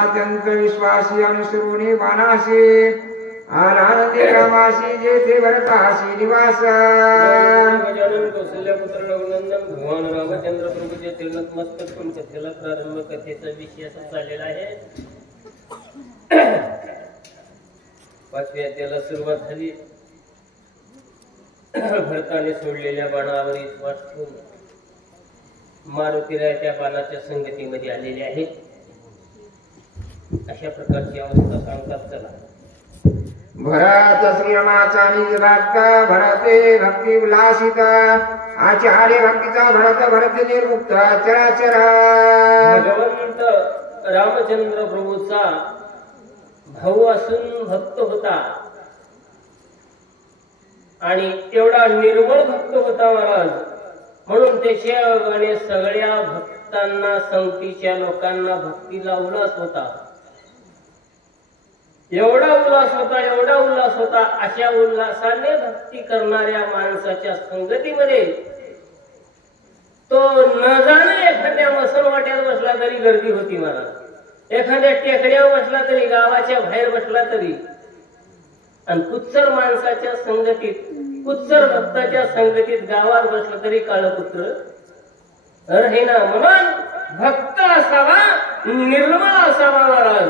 अत्यंत विश्वासी अनुसरुणी बाणासी आनंदे रामासी जेथे भरतासी निवास गजानन कौशल्यपुत्र रघुनंदन भगवान रामचंद्र प्रभूचे तिरुनतमस्तक करून कथेला प्रारंभ कथेचा विषय असा चाललेला आहे. पाचव्या अध्यायाला सुरुवात झाली. भरताने सोडलेल्या बाणावर विश्वास ठेवून मारुतीराय त्या बाणाच्या संगतीमध्ये आलेले आहे. अशा प्रकारची अवस्था सांगतात. चला भरत श्रीरामाचा निज भक्त भरते भक्ती उल्लासित आचार्य भक्तीचा भरत भरत निर्मुक्त चराचर भगवंत रामचंद्र प्रभूचा भाऊ असून भक्त होता आणि एवढा निर्मळ भक्त होता महाराज. म्हणून त्याच्या योगाने सगळ्या भक्तांना संगतीच्या लोकांना भक्तीला उल्हास होता. एवढा उल्हास होता, एवढा उल्हास होता. अशा उल्हासाने भक्ती करणाऱ्या माणसाच्या संगतीमध्ये तो न जाणे एखाद्या मसलवाट्यात बसला तरी गर्दी होती महाराज. एखाद्या टेकड्यावर बसला तरी, गावाच्या बाहेर बसला तरी, आणि कुत्सर माणसाच्या संगतीत, कुत्सर भक्ताच्या संगतीत गावात बसला तरी काळपुत्र हे ना. म्हणून भक्त असावा, निर्मळ असावा महाराज,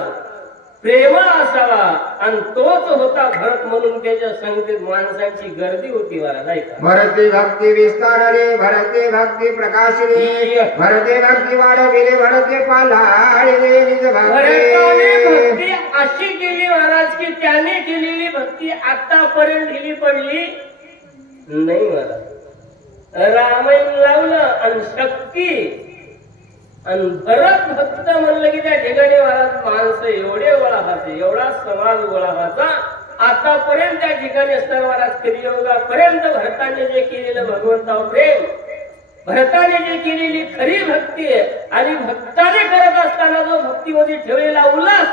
प्रेमळ असावा. आणि तोच होता भरत. म्हणून त्याच्या संगतीत माणसांची गर्दी होती महाराज. ऐका. भरते भक्ती विस्तारले भरते भक्ती प्रकाशले भरते भक्ती वाढविले भरते पालाळले निज भक्ती अशी केली महाराज की त्याने केलेली भक्ती आतापर्यंत ढिली पडली नाही महाराज. रामायण लावलं आणि शक्ती आणि भरत भक्त म्हणलं की त्या ठिकाणी महाराज माणसं एवढे गोळा व्हायचे, एवढा समाज गोळा व्हायचा. आतापर्यंत त्या ठिकाणी असताना महाराज कलियुगापर्यंत भरताने जे केलेलं भगवंतावर प्रेम, भरताने जे केलेली खरी भक्ती आहे आणि भक्ताने करत असताना जो भक्तीमध्ये ठेवलेला उल्हास,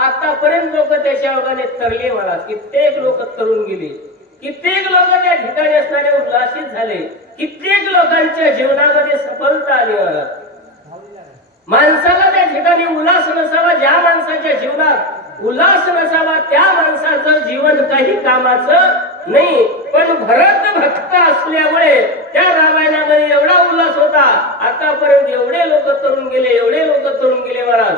आतापर्यंत लोक त्याच्या योगाने तरले महाराज. कित्येक लोक तरुण गेले, कित्येक लोक त्या ठिकाणी असणारे उल्हासित झाले, कित्येक लोकांच्या जीवनामध्ये सफलता आली महाराज. माणसाला त्या ठिकाणी उल्हास नसावा, ज्या माणसाच्या जीवनात उल्हास नसावा त्या माणसाचं जीवन काही कामाचं नाही. पण भरत भक्त असल्यामुळे त्या रामायणामध्ये एवढा उल्हास होता. आतापर्यंत एवढे लोक तरुण गेले, एवढे लोक तरुण गेले महाराज.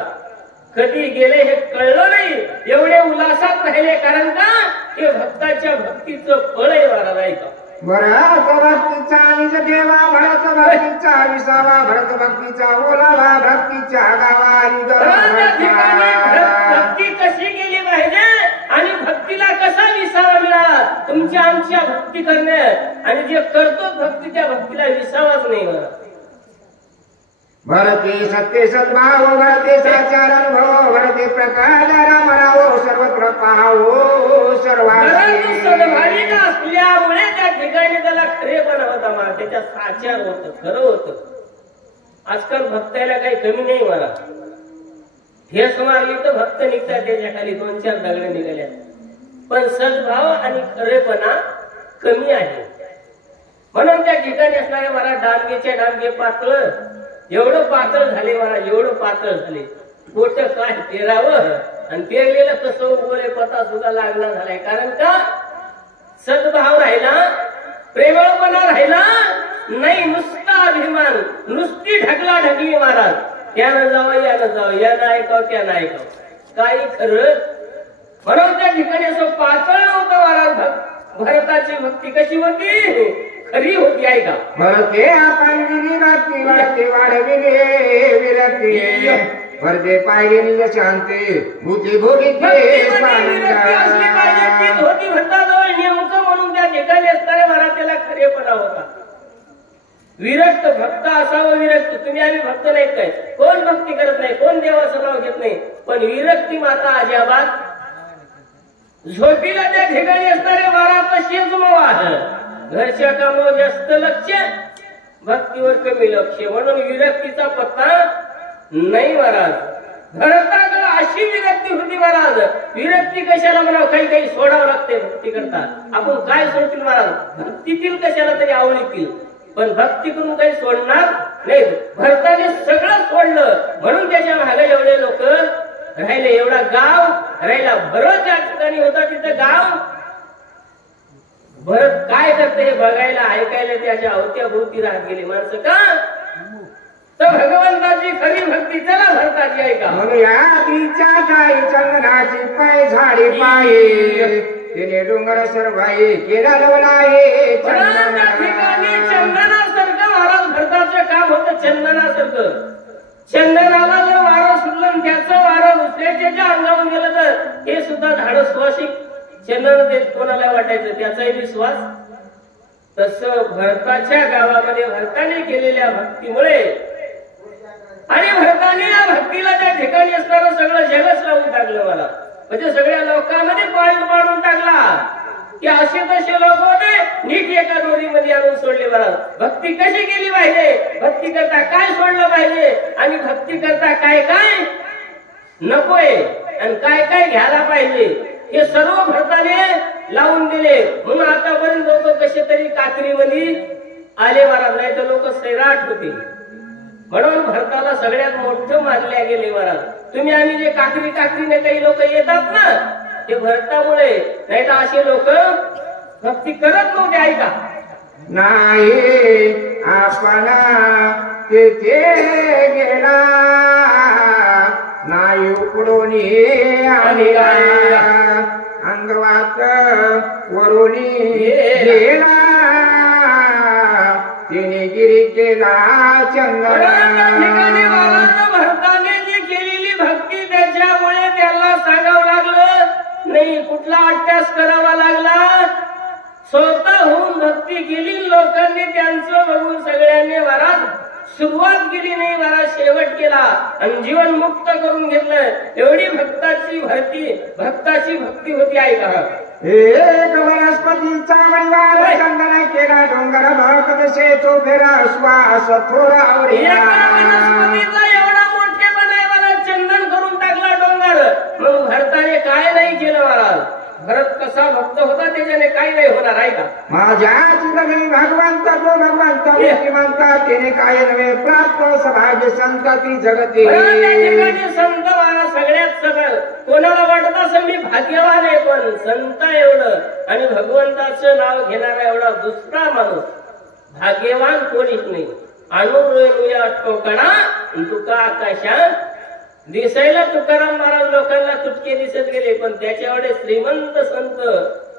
कधी गेले हे कळलं नाही, एवढे उल्हासात राहिले. कारण का? हे भक्ताच्या भक्तीचं फळ आहे महाराज. ऐका. भरत भक्तीचा निज ठेवा भरत भक्तीचा विसावा भरत भक्तीचा ओलावा भक्तीच्या गावारी भक्ती कशी केली पाहिजे आणि भक्तीला कसा विसावा मिळाला. तुमच्या आमच्या भक्ती करणे आणि जे करतो भक्ती त्या भक्तीला विसावाच नाही मला. भरते सत्य सद्भाव भरते साचार अनुभव भरते प्रकाश रामराव सर्वत्र पाहावो सर्वांनी सद्भाविक असल्यामुळे त्या ठिकाणी त्याला खरेपणा होता मला, त्याच्या साचार होत, खरं होत. आजकाल भक्ताला काही कमी नाही मला. ठेस मारली तर भक्त निघतात, त्याच्या खाली 2-4 दगड निघाल्या. पण सद्भाव आणि खरेपणा कमी आहे. म्हणून त्या ठिकाणी असणारे मला डांगेच्या डांगे पातळ, एवढं पातळ झाले मला, एवढं पातळ झाले. पोट काय पेरावं आणि पेरलेलं कसं उगवले पता सुद्धा लागला झालाय. कारण का? सद्भाव राहिला, प्रेमळपणा राहिला नाही. नुसता अभिमान, नुसती ढकला ढकली महाराज. त्यानं जावं, यानं जावं, यानं ऐकावं, त्यानं ऐकावं, काही खरं. म्हणून त्या ठिकाणी असं पातळ नव्हतं महाराज. भरताची भक्ती कशी होती? खरी होती. ऐका. भरते आपण दिली भक्ती वाढते वाढविले विरक्ती भरते पाहिजे निज शांती भूती भोगी होती भरताजवळ नेमकं. म्हणून त्या ठिकाणी असणाऱ्या महाराजाला खरेपणा होता. विरक्त भक्त असावं. विरक्त तुम्ही आम्ही भक्त नाही काय, कोण भक्ती करत नाही, कोण देवाचं नाव घेत नाही. पण विरक्ती माता अजाबात झोपीला त्या ठिकाणी असणारे महाराज तसेच मग घरच्या कामावर जास्त लक्ष, भक्तीवर कमी लक्ष. म्हणून विरक्तीचा पत्ता नाही महाराज. भरताकडे अशी विरक्ती होती महाराज. विरक्ती कशाला म्हणावं, काही काही सोडावं लागते भक्ती करता. आपण काय सोडतील महाराज? भक्तीतील कशाला तरी आवडीतील, पण भक्ती करून काही सोडणार नाही. भरताने सगळं सोडलं. म्हणून त्याच्या मागे एवढे लोक राहिले एवढा गाव राहिला. भरत त्या ठिकाणी होता, तिथं गाव. भरत काय करते बघायला ऐकायला त्याच्या अवत्याभोवती राहत गेले माणसं. का तर भगवंताची खरी भक्ती चला भरताची ऐका. मग या तिच्या काही चंदनाची पाय झाडी पाये तिने डोंगर सरवाई केला लवलाये त्या ठिकाणी चंदनासारखं महाराज भरताचं काम होतं. चंदनासारखं. चंदनाला जर वारं सुटलं त्याचं वारं दुसऱ्याच्या अंगावर गेलं तर हे सुद्धा झाड श्वासिक चंदन देत कोणाला वाटायचं त्याचाही विश्वास. तसं भरताच्या गावामध्ये भरताने केलेल्या भक्तीमुळे आणि भरताने या भक्तीला त्या ठिकाणी असणारं सगळं जगच लावून टाकलं मला. म्हणजे सगळ्या लोकांमध्ये पाडून टाकला की असे तसे लोक होते नीट एका दोरीमध्ये आणून सोडले. मला भक्ती कशी केली पाहिजे, भक्ती करता काय सोडलं पाहिजे आणि भक्ती करता काय काय नकोय आणि काय काय घ्यायला पाहिजे हे सर्व भरताने लावून दिले. म्हणून आतापर्यंत लोक कसे तरी कात्रीमध्ये आले महाराज, नाही तर लोक सैराट होते. म्हणून भरताला सगळ्यात मोठं मानल्या गेले महाराज. तुम्ही आम्ही जे कात्रीने काही लोक येतात ना ते भरतामुळे, नाही तर असे लोक भक्ती करत नव्हते. ऐका नाही आपण तेथे गेला नाही उकडून आलेला अंगवात वरुणी गेला तिने गिरी केला ठिकाणी चंदन. भरताने जी केलेली भक्ती त्याच्यामुळे त्याला सांगावं लागलं नाही, कुठला अभ्यास करावा लागला. स्वतःहून भक्ती केली लोकांनी, त्यांचं बघून सगळ्यांनी महाराज सुरुवात केली नाही महाराज, शेवट केला आणि जीवन मुक्त करून घेतलं. एवढी भक्ताची भक्ती होती. ऐका एक वनस्पतीचा वैवार चंदन केला डोंगर भक्त तो फेरा श्वास थोडा वनस्पतीचा एवढा मोठे बनाय मला चंदन करून टाकला डोंगर. मग भरताने काय नाही केलं महाराज. भरत कसा भक्त होता त्याच्याने काही नाही होणार. ऐका माझ्या चिंतनी भगवंत तो भगवंत म्हणता तिने काय नव्हे प्राप्त सभाग्य संतती जगती. संत मला सगळ्यात सगळं कोणाला वाटत असं मी भाग्यवान आहे, पण संत एवढं आणि भगवंताचं नाव घेणारा एवढा दुसरा माणूस भाग्यवान कोणीच नाही. अनुया ठोकणा तुका आकाशात दिसायला तुकाराम महाराज लोकांना तुटके दिसत गेले, पण त्याच्या एवढे श्रीमंत संत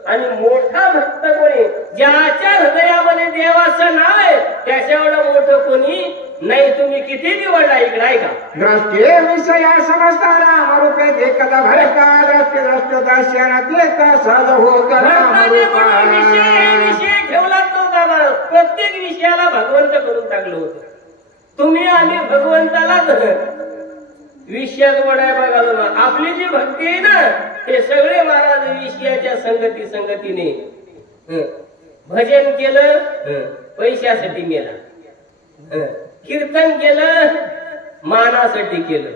आणि मोठा भक्त कोणी ज्याच्या हृदयामध्ये देवाचं नाव आहे त्याच्या एवढं मोठं कोणी नाही. तुम्ही किती निवडला इकडे. ऐका द्रष्टे विषया समजता रामरूपे देखता भरता द्रष्टे दर्शन देता सहज होत विषय ठेवलाच नव्हता महाराज. प्रत्येक विषयाला भगवंत करून टाकलं होतं. तुम्ही आम्ही भगवंताला विषयात वडाय बघालो ना. आपली जी भक्ती आहे ना ते सगळे महाराज विषयाच्या संगतीने भजन केलं पैशासाठी केलं, कीर्तन केलं मानासाठी केलं.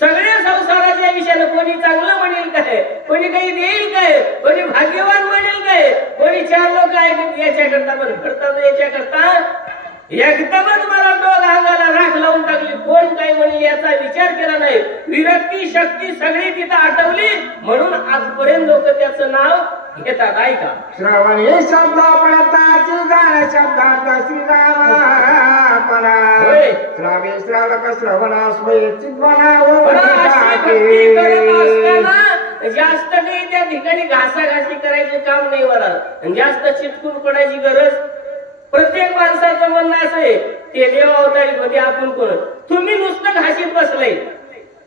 सगळ्या संसाराच्या विषयानं कोणी चांगलं म्हणेल काय, कोणी काही देईल काय, कोणी भाग्यवान म्हणेल काय, कोणी चार लोक आहेत याच्याकरता, पण भरतात याच्याकरता एकदमच मला डोल अंगाला राख लावून टाकली. कोण काय म्हणेल याचा विचार केला नाही. विरक्ती शक्ती सगळी तिथं आठवली म्हणून आजपर्यंत लोक त्याचं नाव घेतात. ऐका श्रवणे शब्द पडताची जाण शब्दात श्रीराम श्रावे श्रावक श्रवणा जास्त काही त्या ठिकाणी घासाघासी करायचं काम नाही मला, जास्त चिटकून पडायची गरज. प्रत्येक माणसाचं म्हणणं असं आहे ते देव अवतारी मध्ये आपण कोण, तुम्ही नुसतं घाशीत बसलाय,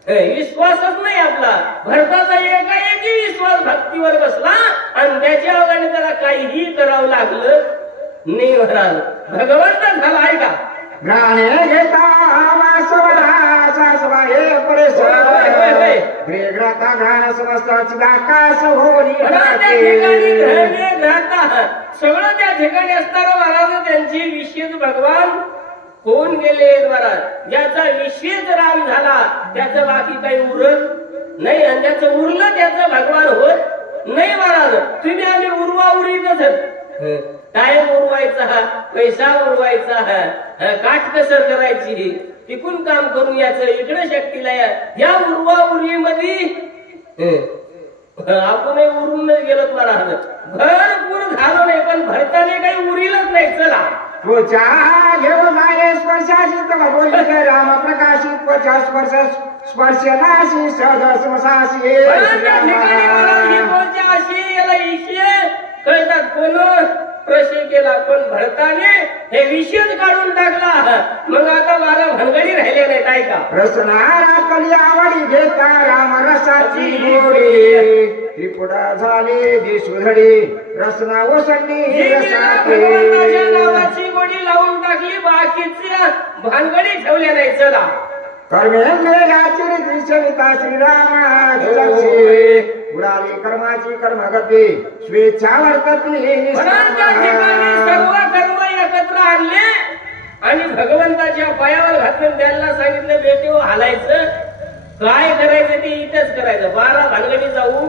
विश्वासच नाही आपला. भरताचा एकाएकी विश्वास भक्तीवर बसला आणि त्याच्या अवघाने त्याला काहीही करावं लागलं नाही महाराज. भगवंत झाला. ऐका गाणे घेता वासवला हे प्रेग्रता घाण समस्ताची दाकास होली. सगळं त्या ठिकाणी असणारं महाराज त्यांची विशेष भगवान होऊन गेले महाराज. ज्याचा विशेष राम झाला त्याचं बाकी काही उरत नाही आणि ज्याचं उरलं त्याचं भगवान होत नाही महाराज. तुम्ही आम्ही उरवाउरीतच कायम उरवायचा, पैसा उरवायचा, काटकसर करायची, तिकून काम करून याचं इकडे शक्तीला या उर्वा उर्वीमध्ये आपणही उरूनच गेलो महाराज भरपूर झालो नाही पण भरताने काही उरीलच नाही चला त्वचा घेऊ माये स्पर्शाशी तव बोलित राम प्रकाशित त्वचा स्पर्शनाशी सदस्मसाशी कळतात कोण प्रश्न केला पण भरताने हे विषयच काढून टाकला मग आता मला भानगडी राहिले नाहीत ऐका रसनारा कली आवडी घेता राम रसाची गोडी त्रिपुटा झाली जी सुधडी रसना ओसंडी भगवंताच्या नावाची गोडी लावून टाकली बाकीच्या भानगडी ठेवल्या नाही चला कर्मेंद्रियाची दिशविता श्रीरामाची उडाली कर्माची कर्मगती स्वेच्छा वर्तती सर्व कर्म एकत्र आणले आणि भगवंताच्या पायावर घातून त्यांना सांगितलं बेटे हालायचं काय करायचं ते इथेच करायचं 12 भानगडी जाऊ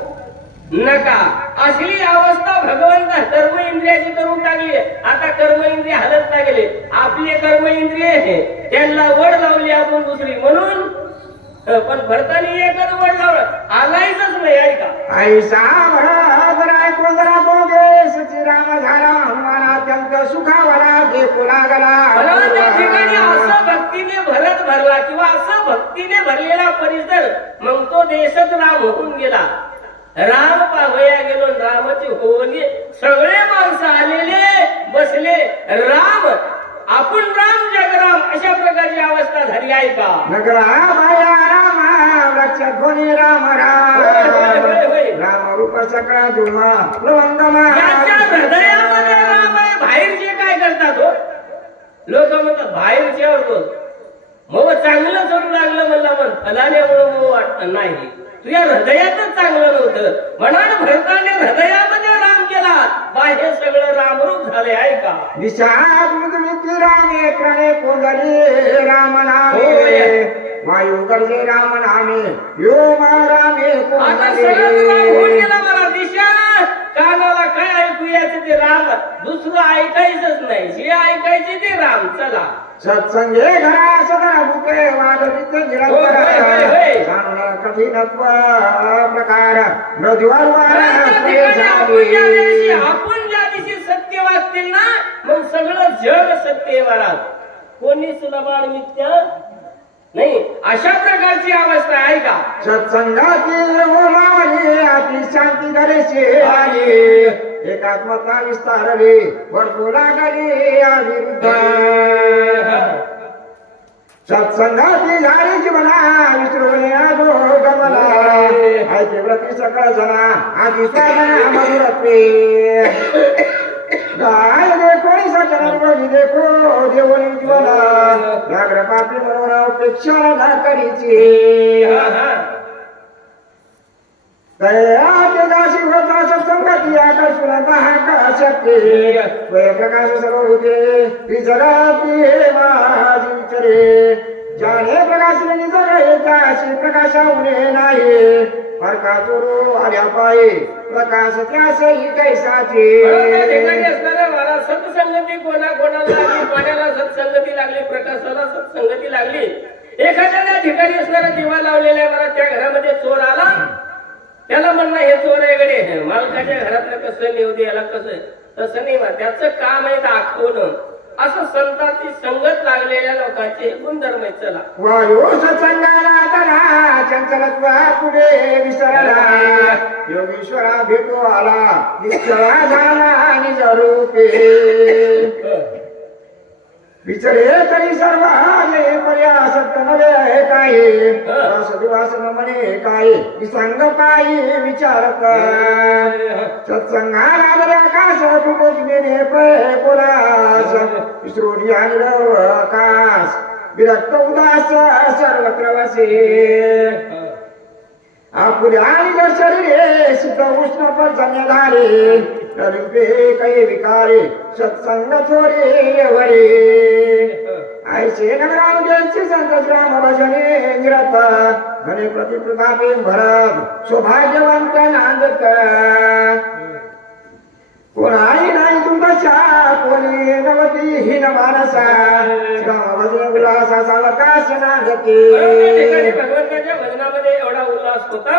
नका असली अवस्था भगवंत कर्म इंद्रियाची करून टाकली आता कर्म इंद्रिय हलत नाही गेले आपले कर्म इंद्रिय त्यांना वड लावली आपण दुसरी म्हणून पण भरतानी एकच वड लावलं आलायचंच नाही ऐका ऐसा भरा कोंदरा बोगे सची राम झाला हनुमान अत्यंत सुखावला देखू लागला त्या ठिकाणी असं भक्तीने भरत भरला किंवा असं भक्तीने भरलेला परिसर मग तो देशच राम होऊन गेला राम पावया गेलो रामाची होली सगळे माणसं आलेले बसले राम आपण राम जगराम अशा प्रकारची अवस्था झाली आहे का नगरा बाया राम लक्षात कोणी राम राम राम रूप सकळा धुमा लवंगमा हृदयामध्ये राम आहे बाहेरचे काय करतात हो लोक म्हणतात बाहेरचे होतो मग चांगलं करू लागलं म्हणलं पण फलाण्यामुळे मग वाटत नाही तुझ्या हृदयातच चांगलं नव्हतं म्हणा भरताने हृदयामध्ये राम केला बाहेर सगळं रामरूप झाले आहे का दिशा रामे प्रणे कोंदरी राम नामे वायू गर्जे राम नामे व्योम रामे कोंदरी मला दिशा कानाला काय ऐकू यायचं ते राम दुसरं ऐकायचंच नाही जे ऐकायचे ते राम चला सत्संगे घरा सदा भूके वादवित निरंतर कठीणत्व प्रकार आपण ज्या दिवशी सत्य वागतील ना मग सगळं जग सत्य वाढत कोणी सुलभाड मिथ्या नाही अशा प्रकारची अवस्था आहे का सत्संगातील अति शांती धरेशी एकात्मता विस्तारली भरपूर लागली अविरुद्ध सत्संगाची झाली जीवना विसरून आजो गमला ऐके व्रती सकळ जना आधी साधना मधुरत्वे गाय देखो सजन बळी देखो देवनी जीवना व्याघ्र पापी मनोर अपेक्षा ना करीची दया दासी होता सत्संगती आकर्षण दहा शक्ती प्रकाश सर्व होते विजराती माझी विचारे जाणे प्रकाशने निजरे त्याशी प्रकाशाउने नाही प्रकाशुरू आल्या पाये प्रकाश त्यासही कैसाचे मला सत्संगती कोणाला लागली पाण्याला सत्संगती लागली प्रकाशाला सत्संगती लागली एखाद्या ठिकाणी असणारा दिवा लावलेला मला त्या घरामध्ये चोर आला त्याला म्हणणं हे चोर वेगळे मालकाच्या घरातलं कसं नेऊ दे याला कसं तसं नाही त्याचं काम आहे दाखवणं असं संतांची संगत लागलेल्या लोकांचे गुणधर्म आहे चला वायू सत्संगाला तरा चंचलत्व पुढे विसरला योगेश्वरा भेटू आला निश्चला झाला निज रूपे विचारे तरी सर्व पर्यासक्त नव्हे काही सदिवास म्हणे काही विसंग पायी विचारत सत्संगाला आकाश कुपोजने पोलास विसरून आणि आकाश विरक्त उदास सर्वत्र वसे आपुल्या आणि शरीरे शीत उष्ण पर्जन्य धारे रूपे काही विकारे सत्संग थोडे वरे ऐसे नगरांची संत राम भजने निरत घने प्रतिप्रतापे भरत सौभाग्यवंत नांदत कोणाही नाही तुमच्या कोणी नवती नवती हीन मानसा राम भजन उल्हासा सावकाश नागती. भगवंताच्या भजनामध्ये एवढा उल्हास होता.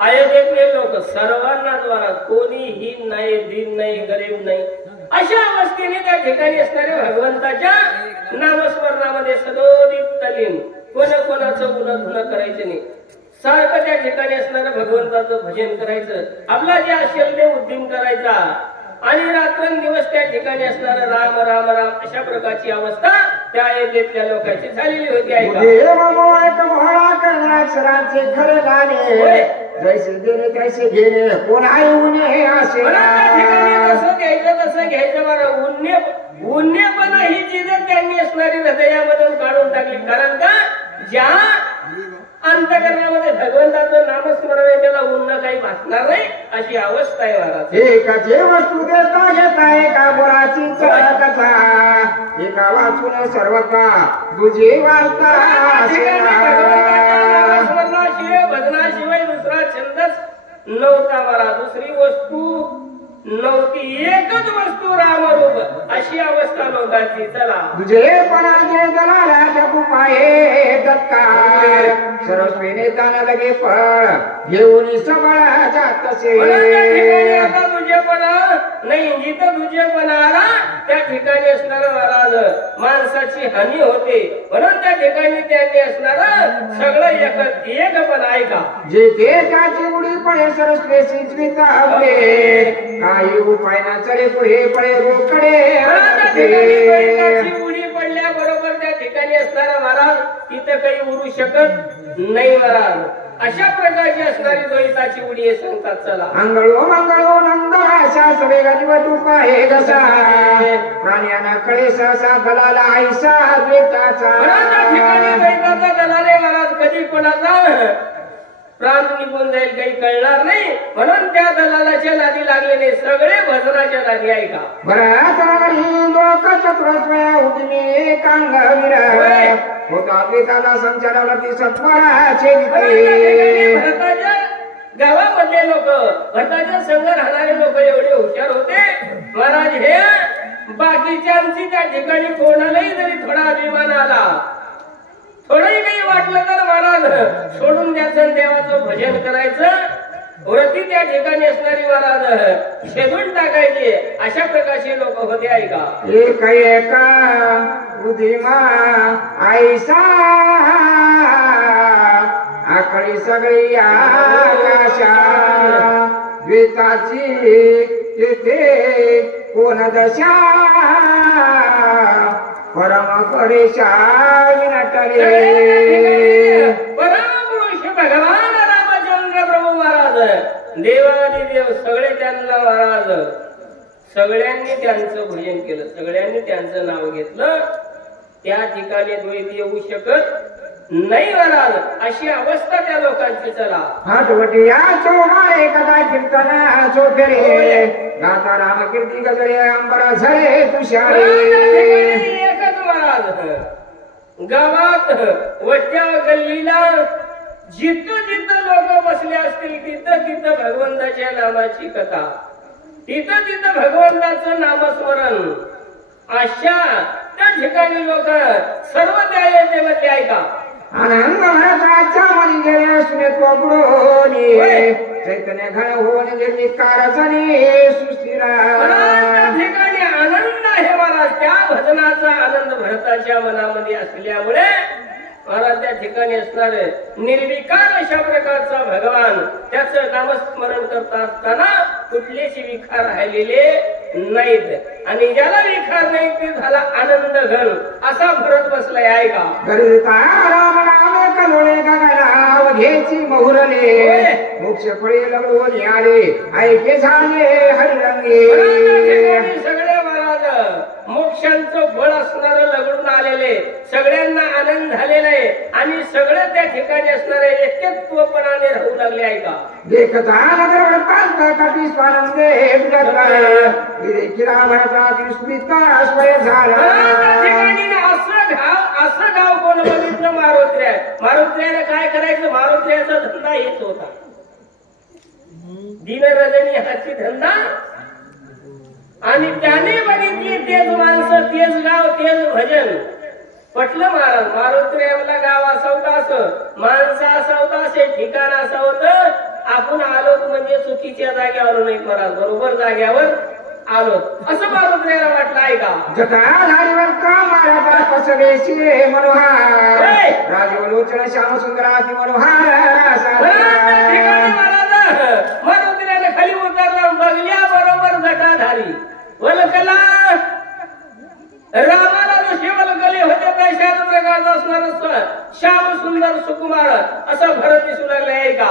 अयोध्येतले लोक सर्वांना द्वारा कोणीही नाही, दिन नाही, गरीब नाही, अशा अवस्थेने त्या ठिकाणी असणाऱ्या भगवंताच्या नामस्मरणामध्ये सदोदित तलीन. कोणाचं गुणधुन करायचे नाही. सारखं त्या ठिकाणी असणारं भगवंताचं भजन करायचं. आपला जे असेल ते उद्दिम करायचा आणि रात्रंदिवस त्या ठिकाणी असणारं राम राम राम अशा प्रकारची अवस्था त्या अयोध्येतल्या लोकांची झालेली होती. अक्षरांचे खरे गाणे जैसे देणे तैसे घेणे कोणा उन्हे असे तसं घ्यायचं तसं घ्यायचं. बरं उन्हे पण ही चीज त्यांनी असणारी हृदयामधून काढून टाकली. कारण का ज्या अंतकरणामध्ये भगवंताचं नामस्मरण आहे त्याला उन्न काही भासणार नाही अशी अवस्था आहे महाराज. एकाचे वस्तू देता घेता एका बोलाची कथा एका वाचून सर्व का तुझे वार्ता. नामस्मरणाशिवाय भजनाशिवाय दुसरा छंदच नव्हता मला. दुसरी वस्तू नव्हती. एकच वस्तू रामरूप अशी अवस्था लोकांची. चला तुझे पणाचे दलालाच्या कुपाये दत्कार सरस्वीने ताना लगे फळ घेऊन सबळा जात तसे. तुझेपणा नाही जिथं तुझेपणा आला त्या ठिकाणी असणार महाराज माणसाची हानी होते. म्हणून त्या ठिकाणी त्यांनी असणार सगळं एक पण ऐका. जे ते त्याची उडी पडे सरस्वेशी काही उपाय ना चले पुढे पडे रोकडे. उडी पडल्याबरोबर त्या ठिकाणी असणारा महाराज तिथं काही उरू शकत नाही महाराज. अशा प्रकारची असणारी द्वैताची उडी हे सांगतात. चला अंगळो मंगळो नंद आशा सवेगा निवडून आहे कसा प्राण्यांना कळे सहसा दलाला आयसा द्वैताचा. ठिकाणी द्वैताचा दलाले महाराज कधी कोणाचा प्राण निघून जाईल काही कळणार नाही. म्हणून त्या दलालाच्या नादी लागले नाही. सगळे भजनाच्या नादी ऐका. लोक चतुरस्वया उद्मी कांगवीर होता द्वैताला संचाराला ती सत्वराचे भरताच्या गावामधले लोक भरताच्या संघ राहणारे लोक एवढे हुशार होते महाराज. हे बाकीच्यांची त्या ठिकाणी कोणालाही जरी थोडा अभिमान आला थोडंही काही वाटलं तर महाराज सोडून द्यायचं देवाचं भजन करायचं. वरती त्या ठिकाणी असणारी महाराज शेदून टाकायचे. अशा प्रकारचे लोक होते ऐका. एक एका उदिमा आईसा आकळी सगळी आकाशा द्वैताची तेथे कोण दशा परम परेशान नटले. परम पुरुष भगवान रामचंद्र प्रभू महाराज देवादिदेव सगळे त्यांना महाराज सगळ्यांनी त्यांचं भजन केलं. सगळ्यांनी त्यांचं नाव घेतलं. त्या ठिकाणी द्वैत येऊ शकत नाही महाराज. अशी अवस्था त्या लोकांची. चला हातवटी या चौमारे कदा कीर्तना चोफेरे गाता राम कीर्ती गजरे अंबरा झरे तुषारे. एकच महाराज गावात वट्या गल्लीला जिथं जिथं लोक बसले असतील तिथं तिथं भगवंताच्या नामाची कथा, तिथं तिथं भगवंताचं नामस्मरण. अशा त्या ठिकाणी लोक सर्व त्या येतेमध्ये ऐका. आनंद भरताच्या मनी गेले स्मित्व बुडोनी चैतन्य घन होऊन निर्विकारचनी सुस्थिरा. ठिकाणी आनंद आहे महाराज. त्या भजनाचा आनंद भरताच्या मनामध्ये असल्यामुळे महाराज त्या ठिकाणी असणार निर्विकार अशा प्रकारचा भगवान त्याचं नामस्मरण करत असताना कुठलेच विकार राहिलेले नाहीत. आणि ज्याला विकार नाही ते झाला आनंद घन असा भरत बसलाय ऐका. राम नाम कलोळे गगनाव घेची मोहरले मोक्ष फळे लगवून आले ऐके झाले हरिरंगे. सगळे महाराज मोक्षांचं फळ असणार लगडून आलेले सगळ्यांना आनंद झालेला आहे आणि सगळे त्या ठिकाणी असणारे एकत्वपणाने राहू लागले ऐका. देखता नगर काठी स्वानंदे रामाचा स्मिता स्वय झाला. असं गाव कोण बघितलं मारुत्र्या. मारुत्र्याने काय करायचं. मारुत्र्याचा धंदा हेच होता. दिन रजनी हाची धंदा आणि त्याने बघितली तेच माणसं, तेच गाव, तेच भजन. पटलं महाराज. मारुतीला गाव असावतं असं, माणसं असावतं असे, ठिकाण असावतं. आपण आलो म्हणजे चुकीच्या जाग्यावर नाही महाराज, बरोबर जाग्यावर आलो असं मारुतीला वाटलं. आहे का? जटाधारीवर का मारा पसवेशी मनोहार, राजवलोचन श्याम सुंदराती मनोहार. मारुतीला खाली उतरला, बघल्या बरोबर जटाधारी वलकला. रामाला जसे वलकले होते तशाच प्रकारचा असणार श्याम सुंदर सुकुमार असं भरत दिसू लागले. आहे का?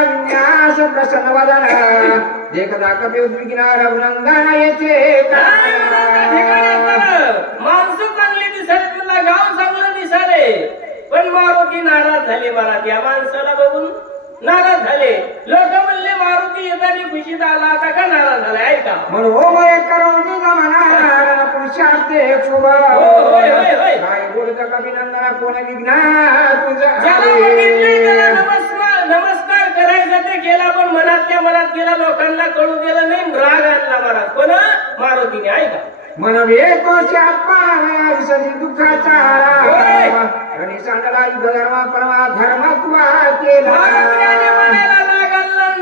विन्यास प्रसन्न वदन देखता कपी उद्विग्न रघुनंदन येते. माणसं चांगली दिसाले, मला गाव चांगलं दिसाले, पण मारुती नाराज झाले. मला त्या माणसाला बघून नाराज झाले. लोक म्हणले मारुती येताना खुशीत आला, आता का नाराज झाला. आहे का? म्हणून पुरुषार्थे काय बोलत अभिनंदन कोण विघ्न नमस्कार करायचा ते केला, पण मनातल्या मनात केला, लोकांना कळू दिलं नाही, राग आणला महाराज. पण मारुतीने. आहे का? मनवे तोशी आत्मा दुःखाचा आणि सांडला धर्मा परमा धर्मत्वा केला.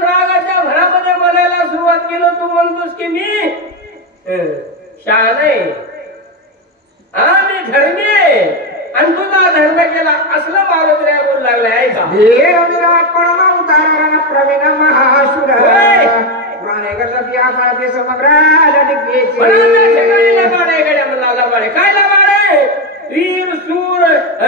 रागाच्या भरामध्ये म्हणायला सुरुवात केलं. तू म्हणतोस की मी शहाणा आहे आणि धर्मी आहे आणि तुझा धर्म केला, असलं मारुतीला बोलू लागलं. आहे का? प्रवीण महासुर पुराणे गणपती आकाराचे समग्र लबाडे. काय लबाडे? वीर सूर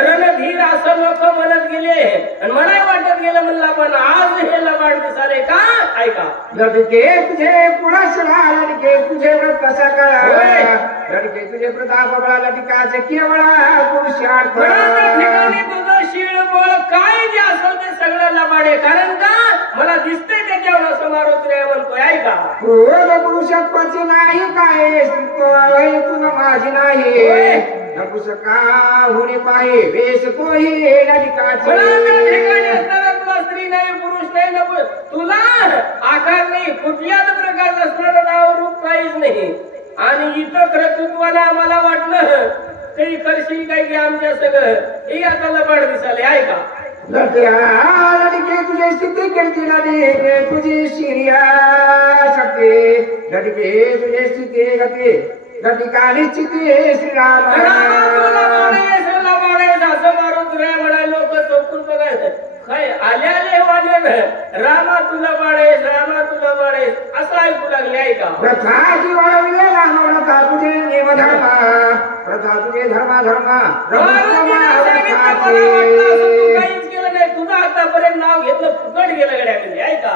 रणधीर असं लोक म्हणत गेले आणि मला वाटत गेलं म्हणला, पण आज हे लबाड दिसाले का? ऐका. लडके तुझे पुढासला, लडके तुझे व्रत सकळ, लडके तुझे प्रताप बळा, लटकाचे केवळ पुरुषार्थ. तुझं शिळ बळ काय जे असेल ते सगळं लबाडे. कारण का? मला दिसतंय त्याच्यावर असं मारुती म्हणतोय. ऐका. क्रोध पुरुषत्वाचे नाही काय, तुला माझी नाही. नपुसका होणे पाहे वेश तोही ललिकाचे. तुला स्त्री नाही, पुरुष नाही, तुला आकार नाही, कुठल्याच प्रकारचं असणारं नाव रूप काहीच नाही. आणि इथं कर्तृत्वाला आम्हाला वाटलं काही करशील काय की आमच्या सगळं हे आता लबाड दिसाले. आहे का? लडके तुझे स्थिती करते, लडके तुझी शिर्या शक्ती, लडके तुझे स्थिती गती, लटिका निश्चिती श्रीराम. असं मारून म्हणाय लोक चौकून बघायचं काय आले आले वाले रामा तुला बाळेस, रामा तुला बाळेस असं ऐकू लागले. आहे का? प्रथाची वाढविले राम प्रथा तुझे नियम धर्म, प्रथा तुझे धर्मा धर्मा काहीच केलं नाही. तुझं आतापर्यंत नाव घेतलं फुकट गेलं गड्यामध्ये. आहे का?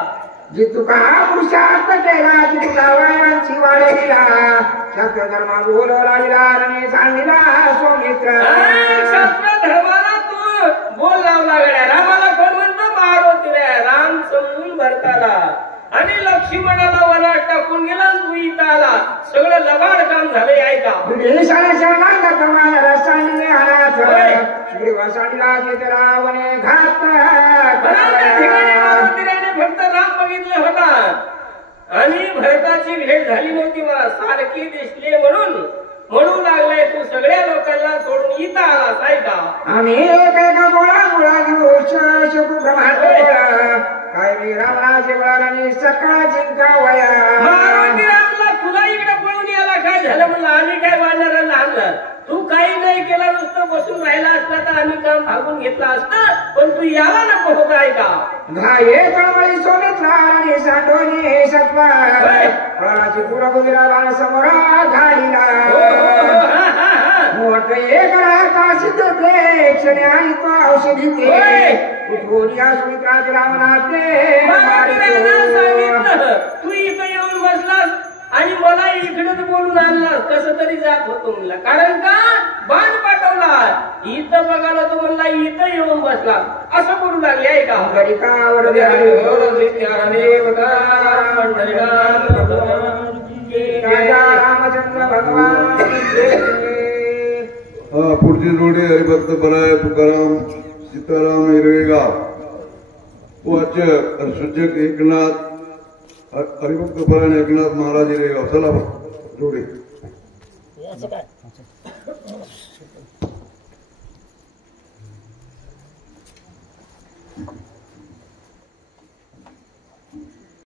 जी तुका पुरुषार्थ केला, जी तुका वयांची वाढविला, शास्त्र धर्मा बोलवला आणि सांगितला सौमित्र. शास्त्र धर्माला तू बोल लावला गड्या. रामाला कोण म्हणतो? मारुतीला. राम समजून भरताला आणि लक्ष्मणाला वनात टाकून गेला, तू इथं आला. सगळं लबाड काम झालंय. आहे का? रावणे घात फक्त राम बघितलं होता आणि भरताची भेट झाली नव्हती. मला सारखी दिसले म्हणू लागलाय तू सगळ्या लोकांना सोडून इथं आलास. आहे का? आम्ही एका गोळा गोळा घेऊ शकू ब्रह्मांड काय मी रावणाचे बळाने सकाळ जिंकावया. रामला तुला इकडे पळून याला काय झालं म्हणलं? आम्ही काय वाढणाऱ्यांना आणलं? तू काही नाही केलं, नुसतं बसून राहिला असला तर आम्ही काम भागून घेतलं असतं, पण तू याला नको होत. आहे का? घाये चळवळी सोमित्रा आणि साठवणी सत्वा फळाची पुरा गुजराला समोरा घालीला. मोठ एक काशी प्रेक्षणे आणि तो औषधी उठवून सुमित्राचे रामनाथे. तू इथं येऊन बसलास आणि मला इकडेच बोलून आणलास, कसं तरी जात होतो म्हणला. कारण का? बाण पाठवला इथं बघायला, तो म्हणला इथं येऊन बसला असं बोलू लागले. आहे का? रामचंद्र भगवान. पुढची जोडी हरिभक्त बनाय तुकाराम सीताराम हिरवेगाव, वाचक सूचक एकनाथ हरिभक्त परायण एकनाथ महाराज रे चला जोडे याचं काय Thank you.